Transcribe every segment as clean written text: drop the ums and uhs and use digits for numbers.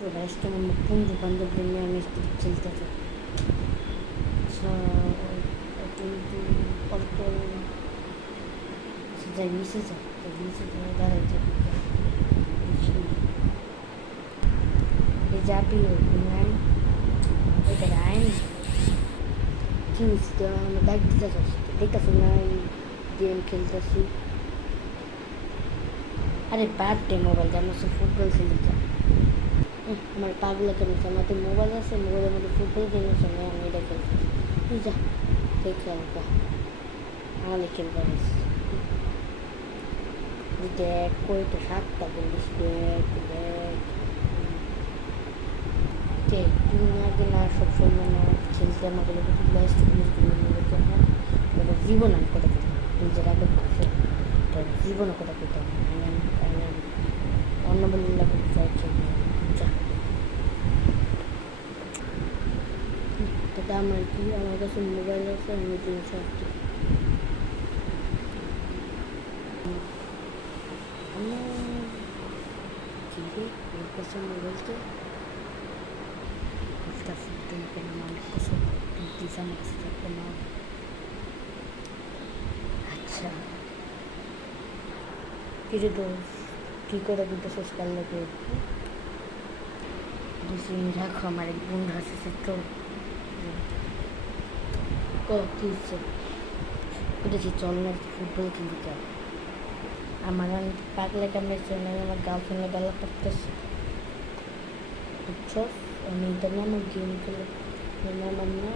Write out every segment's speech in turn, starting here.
আজকে আমার বন্ধু বান্ধবদের নিয়ে আমি খেলতে চাই। কিন্তু অল্প যাই নিচে যায় দাঁড়াই থাকি যাবি নাই ওইটা আইন কি হয়েছে আমার ডাক দিতে চাচ্ছি দেখতেছি না গেম খেলতেছি। আরে বাদ দে মোবাইল আমার ফুটবল খেলতে চাই। আমার পাগলা কেন আমার তো মোবাইল আছে, মোবাইলের মধ্যে ফুটবল গেম আছে না, আমি এটা খেলছি। তুই যা দেখে আঁকা আমাদের খেলতে আসি। দেখ কয়টা 7টা বলিস, দেখ দেখ কে তুই আগে না সবসময় না খেলতে আমাকে ব্যস্ত জীবন আমি কথা কথা নিজের আগে তোর জীবনে কথা কইতাম অন্য বলে যাই খেলবে যা। এটা আমার কি আমার কাছে মোবাইল আছে, আমি জিনিস আসছি কি রে ওর কাছে মোবাইলকে একটা ফুটবল কেন আমার কাছে ডিজাইন থাকবে না। আচ্ছা কিছু তো কী করে কিন্তু শেষ করলে বেশি রাখো আমার এক বন্ধু আছে তো কিনছে বুঝেছি চল না ফুটবল খেলতে চাই। আমার পাগলে কামড়েছে না, আমার গার্লফ্রেন্ডে গালা পড়তেছে বুঝছো। আমি এটা নিয়ে আমার গেম খেলে আমার না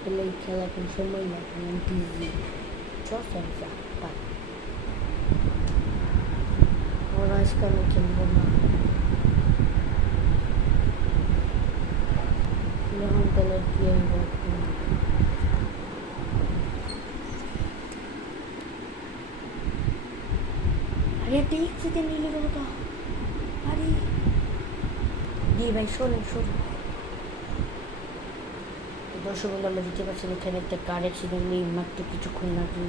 খেলে এই খেলা এখন সময় না, আমি বিজি বুঝছো। ওরা আজকে আমি খেলবো না, যখন তাহলে কি হইব। আরে দেখছি যে নিলে দেবো তো। আরে দিয়ে ভাই শোনেন দর্শক বন্ধু আমরা দিতে পারছি এখানে একটা কার অ্যাক্সিডেন্ট নেই মাত্র কিছুক্ষণ আগে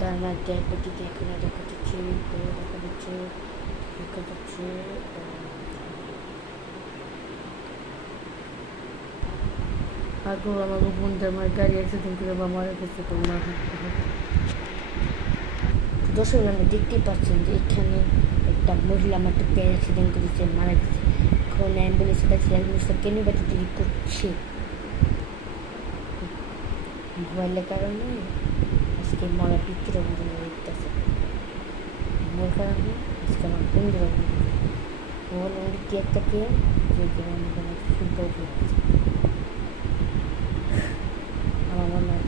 তার মধ্যে একদিকে এখানে দেখা যাচ্ছে আগেও আমার বন্ধু আমার গাড়ি অ্যাক্সিডেন্ট করে বা মারা গেছে তোমার। দর্শক আমরা দেখতেই পাচ্ছেন যে এখানে একটা মহিলা মাত্র গাড়ি অ্যাক্সিডেন্ট করেছে, মারা গেছে। এখন অ্যাম্বুলেন্সে দেখছি অ্যাম্বুলেন্সটা কেন বাড়িতে দেরি করছে মোবাইলের কারণে। আজকে মরা পিতৃ বুঝে দেখতেছে মোর কারণে আজকে আমার বন্ধুরা বল আমাদের কি একটা গেম যে গেম আমাদের ফুটবল খেলতেছে। আমার মনে হয়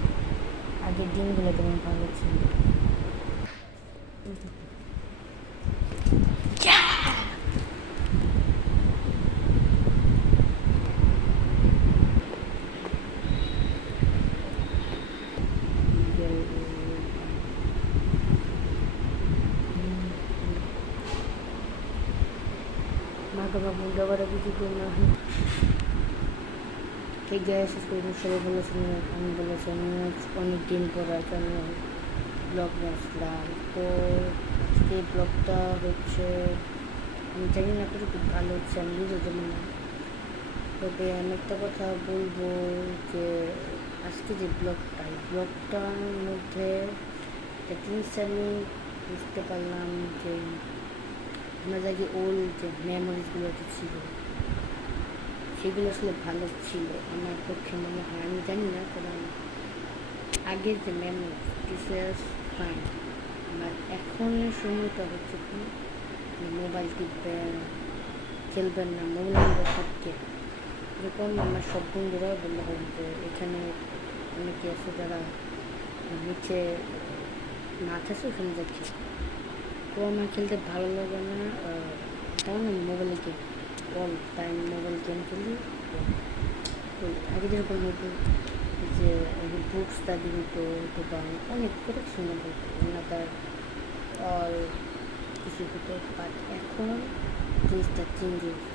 আগের দিনগুলো কেমন ভালো ছিল। মাকে বা বন্ধু আবার কিছু করে না এই গ্যাস করে সবাই বলেছেন, আমি বলেছি আমি অনেক দিন পর আছে আমি ব্লগ নিয়ে আসলাম। তো আজকে ব্লগটা হচ্ছে আমি জানি না কতটুকু ভালো হচ্ছে আমি নিজেও জানি না, তবে আমি একটা কথা বলবো যে আজকে যে ব্লগটার মধ্যে একটা জিনিস আমি বুঝতে পারলাম যে আমরা যে ওল্ড যে মেমোরিজগুলো ছিল সেগুলো আসলে ভালো ছিল আমার পক্ষে মনে হয়। আমি জানি না কারণ আগের যে মেমোরিজ দিস ইজ ফাইন। আমার এখনের সময়টা হচ্ছে কি মোবাইল টিপবেন খেলবেন না, মোবাইল থাকতে এরকম আমার সব বন্ধুরাও বললাম যে এখানে অনেকে আছে যারা নিচে মাঠ আছে ওখানে যাচ্ছে। তো আমার খেলতে ভালো লাগে না, কারণ আমি মোবাইলে game all time mobile game খেলি। তো আগে যেরকম হতো যে বুক স্টাডি হতো বা অনেক কথা শুনে বলতো না তার অল কিছু হতো, বাট এখন জিনিসটা চেঞ্জ হয়েছে।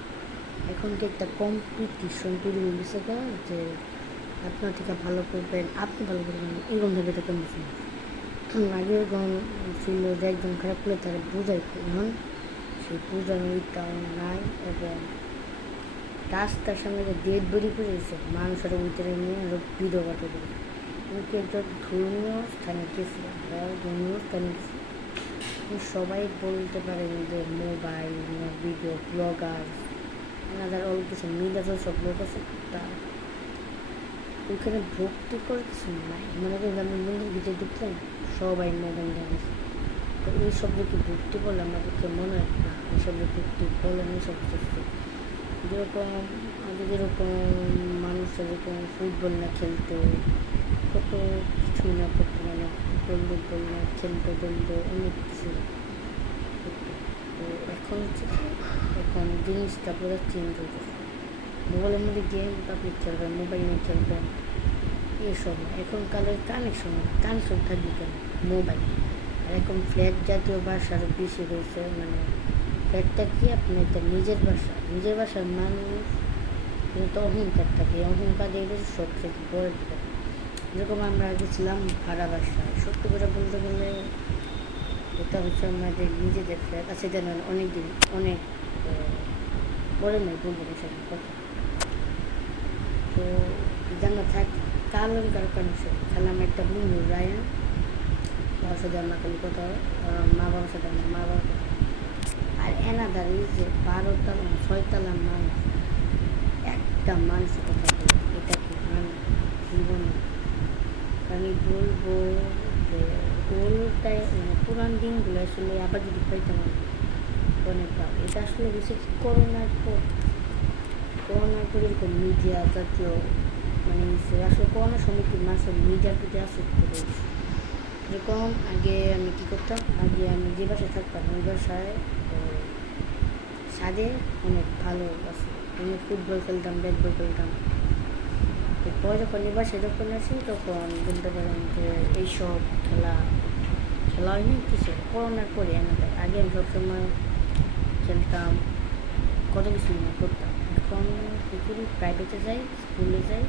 এখন কি একটা কম্পিটিশন তৈরি হয়ে গেছে যে আপনার থেকে ভালো করবেন, আপনি ভালো করবেন এরকম থেকে একটা কম্পিটিশন। আগে এরকম ছিল যে একদম খারাপ করে তারা বোঝাই, এখন সেই পূজার ওইটাও নাই। এবং রাস্তার সামনে যে ডেড বডি করেছে মানুষের ভিতরে নিয়ে আরো ভিডিও কাটে দিয়েছে। কিন্তু একটা ধর্মীয় স্থানে গেছিলাম, ধর্মীয় স্থানে গেছি সবাই বলতে পারেন যে মোবাইল ভিডিও ব্লগার এনাদের অল কিছু মিডিয়া সব লোক আছে, তা ওইখানে ভক্তি করে কিছু নাই। মনে করি আপনি মন্দির ভিতরে ঢুকলেন সবাই মোবাইল নিয়ে, তো এইসব লোকে ভক্তি বলে আমার পক্ষে মনে হয় না। এইসব লোক ভক্তি বলেন এইসব কিছু যেরকম আগে যেরকম মানুষ যেরকম ফুটবল না খেলতো, কত কিছুই না করতো, মানে ফুটবল না খেলতে বলতো, অনেক কিছু করতো। তো এখন হচ্ছে কি, এখন জিনিসটা পুরো চেঞ্জ হয়ে গেছে। মোবাইলের মধ্যে গেম আপনি খেলবেন, মোবাইল নিয়ে খেলবেন, এসব না। এখন কালের কানেকশন থাকবে কেন মোবাইল। আর এখন ফ্ল্যাট জাতীয় ভাষা আরও বেশি হয়েছে, মানে ফ্ল্যাটটা কি আপনি একটা নিজের ভাষার মানুষ কিন্তু অহংকার থাকে, অহংকার দিয়ে সব থেকে বড় দিকে। যেরকম আমরা গেছিলাম ভাড়া বাসায়, সত্যি করে বলতে গেলে এটা হচ্ছে আমাদের নিজেদের ফ্ল্যাট আছে, যেন অনেক বলে নাই বলবো সেটা কথা। তো জানা থাকি কারণ কানেকশন খেলাম একটা বন্ধু রায়ান, বাবার সাথে আমার খালি কথা হয়, মা বাবার সাথে আমার মা বাবার কথা। আর এনাদার এই যে 12 তলা 6 তলা মানুষ, একটা মানুষের কথা বলে এটা কি মানে জীবনে আমি বলবো যে ওলটাই মানে পুরান দিনগুলো আসলে আবার যদি পাইতাম অনেক ভালো। এটা আসলে বেশি করোনার পর এরকম মিডিয়া জাতীয় মানে আসলে করোনার সময় কি মানুষের মিডিয়ার প্রতি আসক্ত হয়েছে। যেরকম আগে আমি কী করতাম, আগে আমি যে বাসায় থাকতাম ওই বাসায় ছাদে অনেক ভালো আছে, আমি ফুটবল খেলতাম, ব্যাট বল খেলতাম। এরপর যখন এ বাসায় যখন আসি তখন বলতে পারেন যে এইসব খেলা হয়নি কিছু করোনার পরে আমাদের। আগে আমি সবসময় খেলতাম, কত কিছু করতাম। এখন পুকুরি প্রাইভেটে যাই, স্কুলে যাই,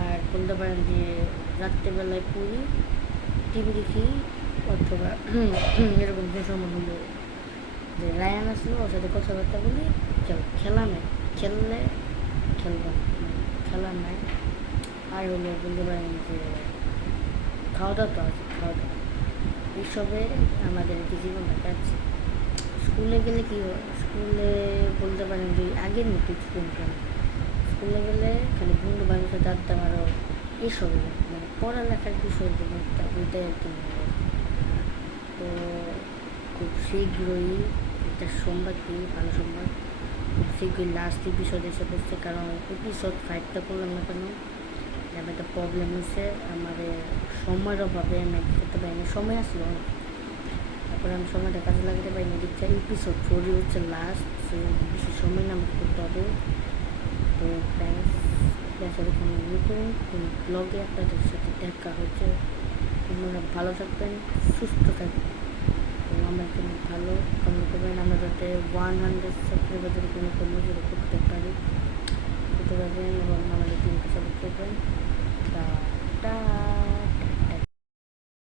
আর বলতে পারেন যে রাত্রেবেলায় পড়ি, টিভি দেখি, অথবা এরকম যে সময় হলো যে রায়ান আসলো ওর সাথে কথাবার্তা বলি, চল খেলা নেই, খেললে খেলবো, খেলা নাই। আর হলো বলতে পারেন যে খাওয়া দাওয়া তো আছে, এইসবে আমাদের কি জীবনটা কাটছে। স্কুলে গেলে কী হয়, স্কুলে বলতে পারেন যে আগের মতো এক্সপিরিয়েন্স হয়। স্কুলে গেলে খালি বন্ধু বান্ধবের সাথে আড্ডা মারো, এইসব মানে পড়ালেখার বিষয় জিনিসটা ওইটাই আর কি। তো খুব শীঘ্রই একটা সংবাদ দিই, ভালো সংবাদ, খুব শীঘ্রই লাস্ট এপিসোড এসে পড়ছে। কারণ এপিসোড 5টা করলাম না কেন, আমার একটা প্রবলেম হয়েছে, আমাদের সময়ের অভাবে আমি করতে পারিনি, সময় আসলো তারপরে আমি সময়টা কাজে লাগাতে পারিনি। দেখতে এপিসোড 4 হচ্ছে লাস্ট, বেশি সময় না আমাকে করতে হবে। তো ফ্রেন্ডস সাথে কোনো নতুন কোনো ব্লগে আপনাদের সাথে দেখা হচ্ছে। আপনারা ভালো থাকবেন, সুস্থ থাকবেন এবং আমার জন্য ভালো কামনা করবেন। আমরা যাতে 100 সাবস্ক্রাইবারের কোনো করতে পারবেন এবং আমাদের টিমকে সাপোর্ট করবেন। টা